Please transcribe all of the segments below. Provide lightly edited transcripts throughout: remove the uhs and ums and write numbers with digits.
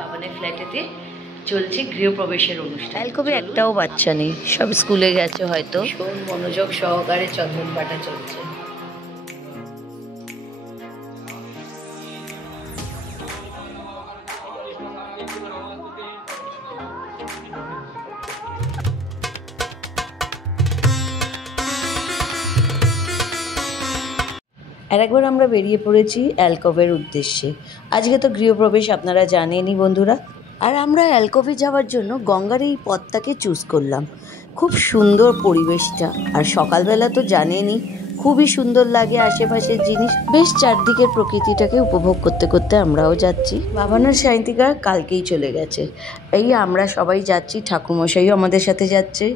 বাবানের ফ্ল্যাটেতে চলছে গৃহপ্রবেশের অনুষ্ঠান। অ্যালকোভে একটাও বাচ্চা নেই, সব স্কুলে গেছে হয়তো। ভীষণ মনোযোগ সহকারে চন্দন বাটা চলছে। আর একবার আমরা বেরিয়ে পড়েছি অ্যালকোভের উদ্দেশ্যে। আজকে তো গৃহপ্রবেশ আপনারা জানেনই বন্ধুরা। আর আমরা অ্যালকোভে যাওয়ার জন্য গঙ্গার এই পথটাকে চুজ করলাম। খুব সুন্দর পরিবেশটা, আর সকালবেলা তো জানেনই খুবই সুন্দর লাগে আশেপাশের জিনিস। বেশ চারদিকের প্রকৃতিটাকে উপভোগ করতে করতে আমরাও যাচ্ছি। বাবানার সায়ন্তিকা কালকেই চলে গেছে, এই আমরা সবাই যাচ্ছি, ঠাকুরমশাইও আমাদের সাথে যাচ্ছে।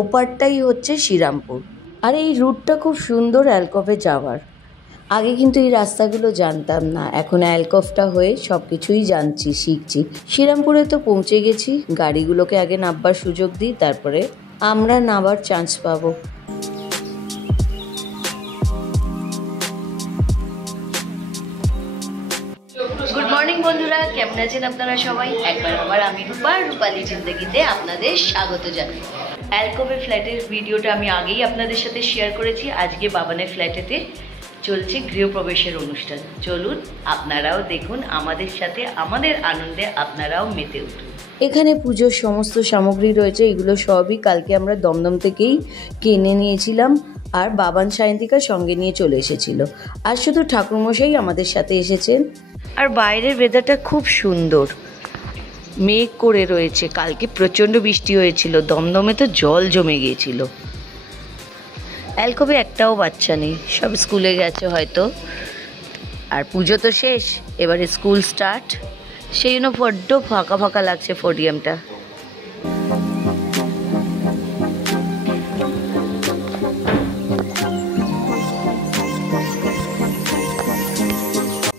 ওপারটাই হচ্ছে শ্রীরামপুর। আর এই রুটটা খুব সুন্দর অ্যালকোভে যাওয়ার। আগে কিন্তু এই রাস্তাগুলো জানতাম না, এখন অ্যালকোভটা হয়ে সব কিছুই জানছি, শিখছি। শ্রীরামপুরে তো পৌঁছে গেছি, গাড়িগুলোকে আগে নামবার সুযোগ দিই, তারপরে আমরা নামার চান্স পাবো। গুড মর্নিং বন্ধুরা, কেমন আছেন আপনারা সবাই? একবার আবার আমি রূপালী জিন্দগিতে আপনাদের স্বাগত জানাই। অ্যালকোভে ফ্ল্যাটের ভিডিওটা আমি আগেই আপনাদের সাথে শেয়ার করেছি। আজকে বাবানের ফ্ল্যাটেতে চলছে গৃহপ্রবেশের অনুষ্ঠান। চলুন আপনারাও দেখুন, আমাদের সাথে আমাদের আনন্দে আপনারাও মেতে উঠুন। এখানে পুজোর সমস্ত সামগ্রী রয়েছে, এগুলো সবই কালকে আমরা দমদম থেকেই কিনে নিয়েছিলাম, আর বাবান সায়ন্তিকার সঙ্গে নিয়ে চলে এসেছিল। আর শুধু ঠাকুরমশাই আমাদের সাথে এসেছেন। আর বাইরের ওয়েদারটা খুব সুন্দর, মেঘ করে রয়েছে। কালকে প্রচণ্ড বৃষ্টি হয়েছিল, দমদমে তো জল জমে গিয়েছিল। অ্যালকোভে একটাও বাচ্চা নেই, সব স্কুলে গেছে হয়তো। আর পুজো তো শেষ, এবারে স্কুল স্টার্ট, সেই জন্য বড্ড ফাঁকা ফাঁকা লাগছে পোডিয়ামটা।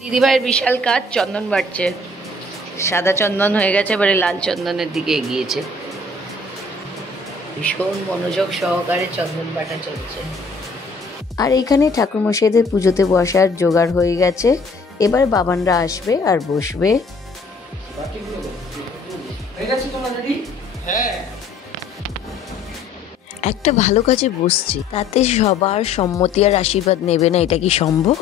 দিদিভাইয়ের বিশাল কাজ, চন্দন বাটছে। সাদা চন্দন হয়ে গেছে, এবারে লাল চন্দনের দিকে এগিয়েছে। ভীষণ মনোযোগ সহকারে চন্দন বাটা চলছে। আর এইখানে ঠাকুরমশাইদের পুজোতে বসার জোগাড় হয়ে গেছে। এবার বাবানরা আসবে আর বসবে। একটা ভালো কাজে বসছে, তাতে সবার সম্মতি আর আশীর্বাদ নেবে না, এটা কি সম্ভব?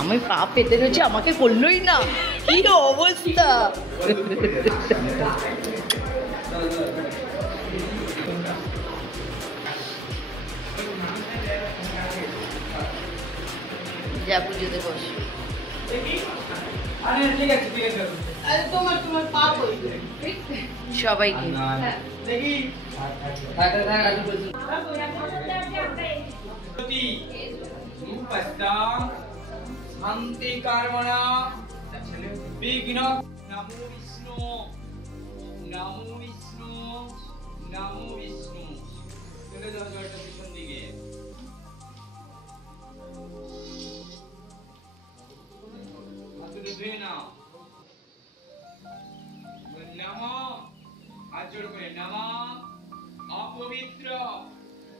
আমি পা পেতে রয়েছি, আমাকে করলোই না, কি অবস্থা। যা পুজোতে বসবে সবাইকে। শান্তি কামনা বিঘ্ন। নমো বিষ্ণু, নমো বিষ্ণু, নমো বিষ্ণু। চলে যাও জয়টা পিছন দিকে। হাতুড়ে ধুয়ে নাও। নমো, হাত জোড় করে নমো। অপবিত্র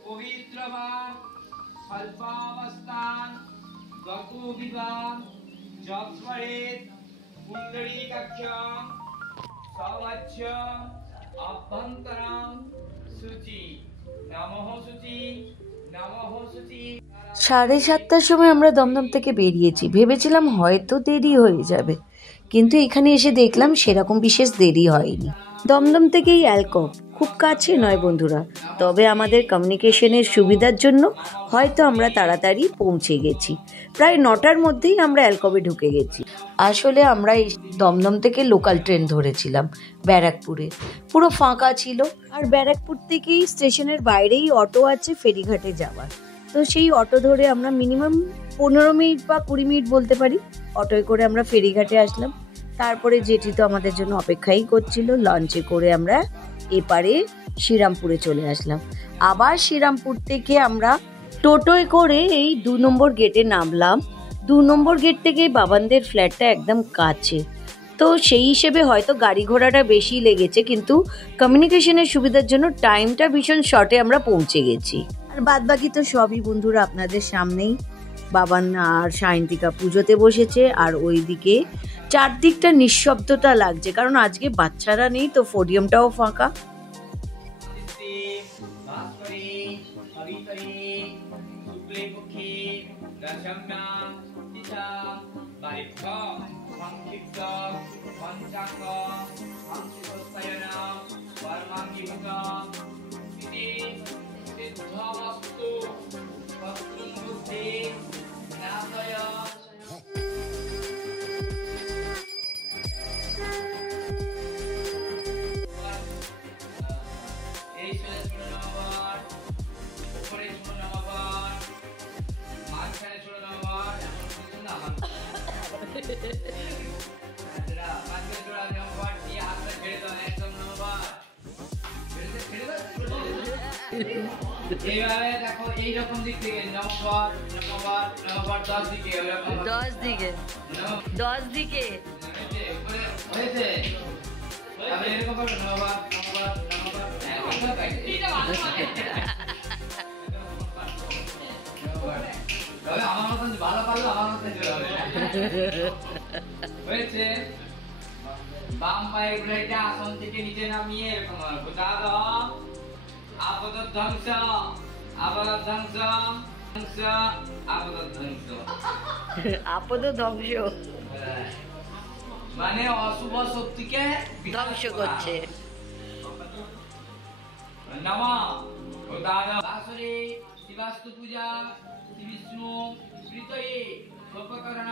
পবিত্রবান স্বল্পাবস্থান গতু বিবাহ যৎস্মরেত পুণ্ডরীকাক্ষং সবাচ্য অভ্যন্তরং শুচি। নমঃ শুচি, নমঃ শুচি। 7:30টার সময় আমরা দমদম থেকে বেরিয়েছি, ভেবেছিলাম হয়তো দেরি হয়ে যাবে, কিন্তু এখানে এসে দেখলাম সেরকম বিশেষ দেরি হয়নি। দমদম থেকেই অ্যালকোভ খুব কাছে নয় বন্ধুরা, তবে আমাদের কমিউনিকেশনের সুবিধার জন্য হয়তো আমরা তাড়াতাড়ি পৌঁছে গেছি। প্রায় 9টার মধ্যেই আমরা অ্যালকোভে ঢুকে গেছি। আসলে আমরা এই দমদম থেকে লোকাল ট্রেন ধরেছিলাম ব্যারাকপুরে, পুরো ফাঁকা ছিল। আর ব্যারাকপুর থেকেই স্টেশনের বাইরেই অটো আছে ফেরিঘাটে যাওয়ার। তো সেই অটো ধরে আমরা মিনিমাম 15 মিনিট বা 20 মিনিট বলতে পারি, অটোয় করে আমরা ফেরিঘাটে আসলাম। তারপরে জেঠি তো আমাদের জন্য অপেক্ষাই করছিল, লঞ্চে করে আমরা এপারে শ্রীরামপুরে চলে আসলাম। আবার শ্রীরামপুর থেকে আমরা টোটোয় করে এই 2 নম্বর গেটে নামলাম। 2 নম্বর গেট থেকে বাবানদের ফ্ল্যাটটা একদম কাছে, তো সেই হিসেবে হয়তো গাড়ি ঘোড়াটা বেশি লেগেছে, কিন্তু কমিউনিকেশনের সুবিধার জন্য টাইমটা ভীষণ শর্টে আমরা পৌঁছে গেছি। আর বাদ বাকি তো সবই বন্ধুরা আপনাদের সামনেই। বাবান আর সায়ন্তিকা পুজোতে বসেছে, আর ওইদিকে চারদিকটা নিঃশব্দতা লাগছে, কারণ আজকে বাচ্চারা নেই তো পোডিয়ামটাও ফাঁকা। এইভাবে দেখো এইরকম দিক থেকে নমবার নমবার নমবার 10 দিকে ওরকম 10 দিকে 10 দিকে হয়েছে। তাহলে এরকম করে নমবার নমবার নমবার এইটা ভালো তবে আমার মতন ভালো পারলো আমার মতন হবে হয়েছে। বাম পায়ের গোড়ালিটা আসন থেকে নিচে নামিয়ে এরকম গোটা দাও। আপদ ধ্বংস আপদ ধ্বংস ধ্বংস আপদ ধ্বংস আপদ ধ্বংস মানে অশুভ শক্তিকে ধ্বংস করছে। নমঃ দাদা বাসরে শিবাস্তু পূজা শ্রী বিষ্ণু প্রীতয়ে লোককরণ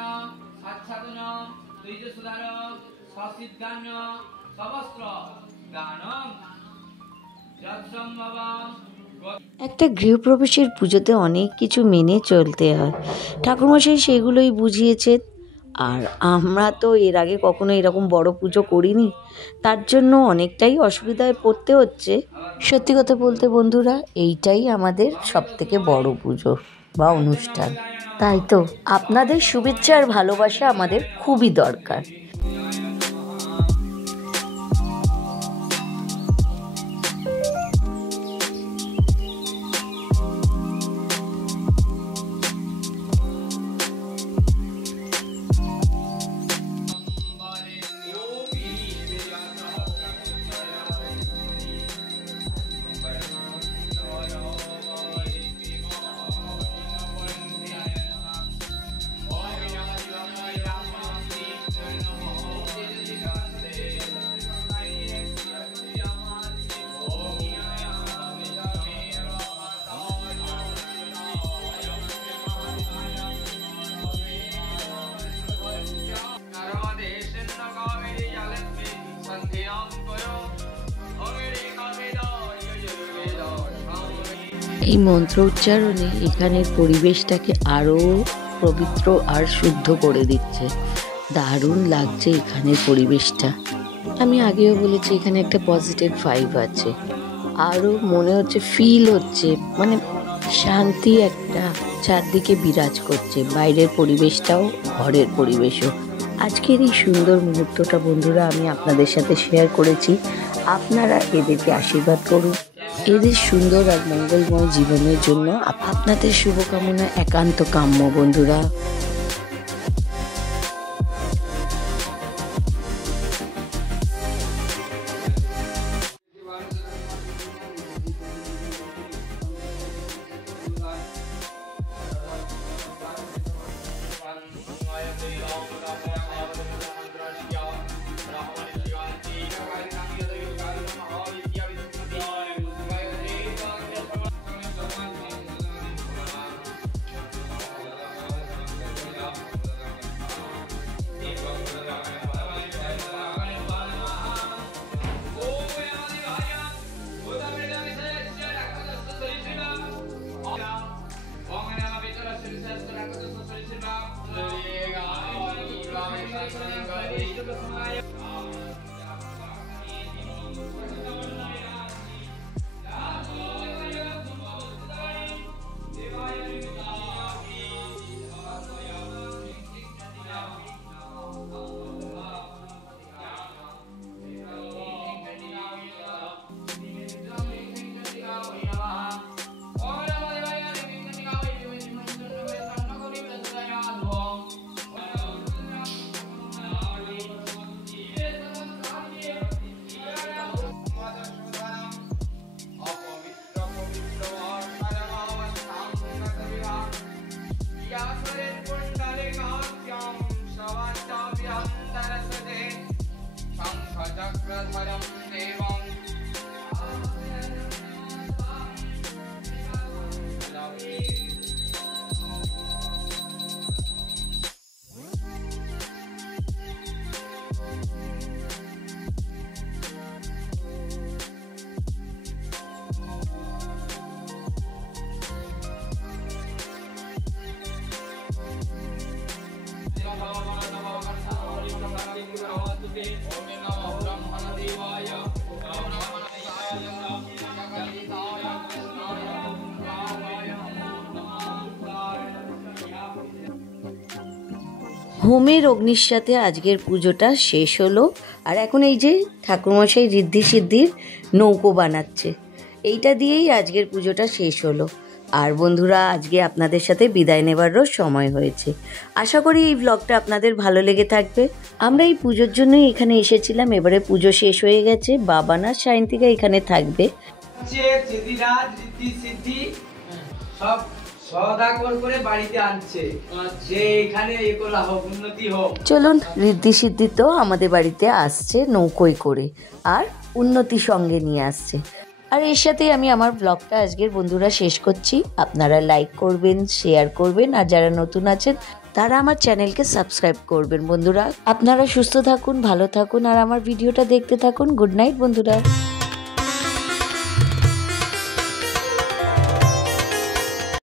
সাচ্ছাদন দ্বৈত সুধার সসিদ্ধান্য সবস্ত্র দানম যৎসম্ভবম। একটা গৃহপ্রবেশের পুজোতে অনেক কিছু মেনে চলতে হয়, ঠাকুরমশাই সেগুলোই বুঝিয়েছেন। আর আমরা তো এর আগে কখনো এরকম বড় পুজো করিনি, তার জন্য অনেকটাই অসুবিধায় পড়তে হচ্ছে। সত্যি কথা বলতে বন্ধুরা, এইটাই আমাদের সবথেকে বড় পুজো বা অনুষ্ঠান, তাই তো আপনাদের শুভেচ্ছা আর ভালোবাসা আমাদের খুবই দরকার। এই মন্ত্র উচ্চারণে এখানের পরিবেশটাকে আরও পবিত্র আর শুদ্ধ করে দিচ্ছে। দারুণ লাগছে এখানের পরিবেশটা। আমি আগেও বলেছি এখানে একটা পজিটিভ ভাইব আছে, আরও মনে হচ্ছে ফিল হচ্ছে, মানে শান্তি একটা চারদিকে বিরাজ করছে, বাইরের পরিবেশটাও ঘরের পরিবেশও। আজকের এই সুন্দর মুহূর্তটা বন্ধুরা আমি আপনাদের সাথে শেয়ার করেছি। আপনারা এদেরকে আশীর্বাদ করুন, এদের সুন্দর আর মঙ্গলময় জীবনের জন্য আপনাদের শুভকামনা একান্ত কাম্য বন্ধুরা। হোমের অগ্নির সাথে আজকের পুজোটা শেষ হলো। আর এখন এই যে ঠাকুরমশাই ঋদ্ধি সিদ্ধির নৌকো বানাচ্ছে, এইটা দিয়েই আজকের পুজোটা শেষ হলো। আর বন্ধুরা, আজকে আপনাদের সাথে বিদায় নেবারও সময় হয়েছে। আশা করি এই ব্লগটা আপনাদের ভালো লেগে থাকবে। আমরা এই পুজোর জন্যই এখানে এসেছিলাম। এবারে পুজো শেষ হয়ে গেছে, বাবানা সায়ন্তিকা এখানে থাকবে। সব সদা করে বাড়িতে আনছে যে এখানে এগুলা হোক, উন্নতি হোক। চলুন, ঋদ্ধি সিদ্ধি তো আমাদের বাড়িতে আসছে নৌকোয় করে, আর উন্নতি সঙ্গে নিয়ে আসছে। আর এর সাথে আমি আমার ব্লগটা আজকের বন্ধুরা শেষ করছি। আপনারা লাইক করবেন, শেয়ার করবেন, আর যারা নতুন আছেন তারা আমার চ্যানেলকে সাবস্ক্রাইব করবেন। বন্ধুরা, আপনারা সুস্থ থাকুন, ভালো থাকুন, আর আমার ভিডিওটা দেখতে থাকুন। গুড নাইট বন্ধুরা।